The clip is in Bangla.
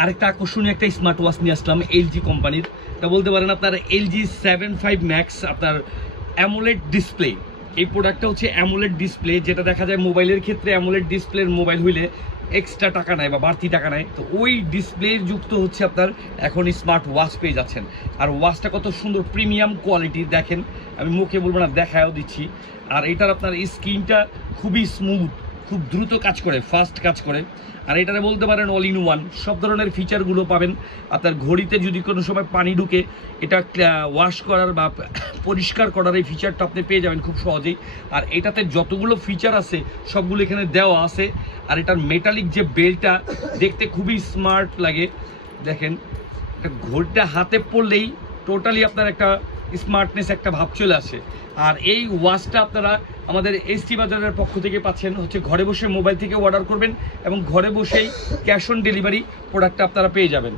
আরেকটা আকর্ষণীয় একটা স্মার্ট ওয়াচ নিয়ে আসলাম এলজি কোম্পানির। তা বলতে পারেন আপনার LG 7 ম্যাক্স আপনার অ্যামোলেড ডিসপ্লে। এই প্রোডাক্টটা হচ্ছে অ্যামোলেড ডিসপ্লে, যেটা দেখা যায় মোবাইলের ক্ষেত্রে অ্যামোলেড ডিসপ্লের মোবাইল হইলে এক্সট্রা টাকা নেয় বা বাড়তি টাকা নেয়, তো ওই ডিসপ্লে যুক্ত হচ্ছে আপনার এখন স্মার্ট ওয়াচ পেয়ে যাচ্ছেন। আর ওয়াচটা কত সুন্দর প্রিমিয়াম কোয়ালিটি দেখেন, আমি মুখে বলবো না, দেখায়ও দিচ্ছি। আর এটার আপনার স্ক্রিনটা খুবই স্মুথ, খুব দ্রুত কাজ করে, ফাস্ট কাজ করে। আর এটারে বলতে পারেন অল ইন ওয়ান, সব ধরনের ফিচারগুলো পাবেন। আপনার ঘড়িতে যদি কোনো সময় পানি ঢুকে, এটা ওয়াশ করার বা পরিষ্কার করার এই ফিচারটা আপনি পেয়ে যাবেন খুব সহজেই। আর এটাতে যতগুলো ফিচার আছে সবগুলো এখানে দেওয়া আছে। আর এটার মেটালিক যে বেলটা দেখতে খুবই স্মার্ট লাগে। দেখেন ঘড়িটা হাতে পড়লেই টোটালি আপনার একটা স্মার্টনেস একটা ভাব চলে আসে। আর এই ওয়াচটা আপনারা আমাদের এসটি বাজারের পক্ষ থেকে পাচ্ছেন হচ্ছে ঘরে বসে মোবাইল থেকে অর্ডার করবেন এবং ঘরে বসেই ক্যাশ অন ডেলিভারি প্রোডাক্টটা আপনারা পেয়ে যাবেন।